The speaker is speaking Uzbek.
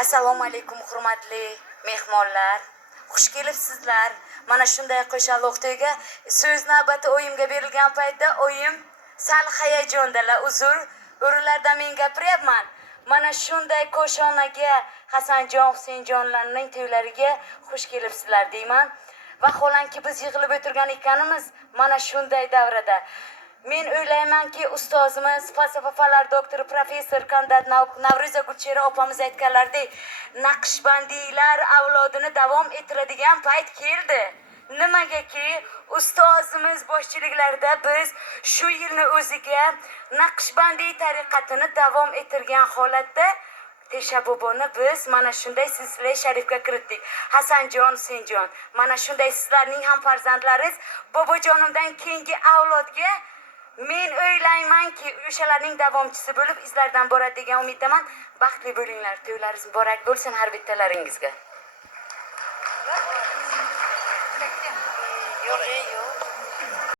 Assalomu alaykum hurmatli mehmonlar. Xush kelibsizlar. Mana shunday qo'shaloq to'yga so'z navbati o'yimga berilgan paytda o'yim sal hayajondalar. Uzr, o'rinlarda men gapiryapman. Mana shunday qo'shonaga Hasanjon, Husaynjonlarning to'ylariga xush kelibsizlar deyman. Vaholanki biz yig'ilib o'tirgan ekanimiz mana shunday davrada. Men o'ylaymanki, ustozimiz, falsafa fanlari doktori, professor, kandidat Navro'za Gulchehra opamiz aytganlaridek, Naqshbandiylar avlodini davom ettiradigan payt keldi. Nimagaki, ustozimiz boshchiliklarida biz shu yilni o'ziga Naqshbandiy tariqatini davom ettirgan holatda Teshaboboni biz mana shunday silsila sharifga kiritdik. Hasanjon, Husaynjon, mana shunday sizlarning ham farzandlaringiz bobojonimdan keyingi avlodga men o'ylaymanki, o'shalarning davomchisi bo'lib izlardan boradi degan umiddaman. Baxtli bo'linglar, to'ylaringiz muborak bo'lsin har bittalaringizga. Yo'q.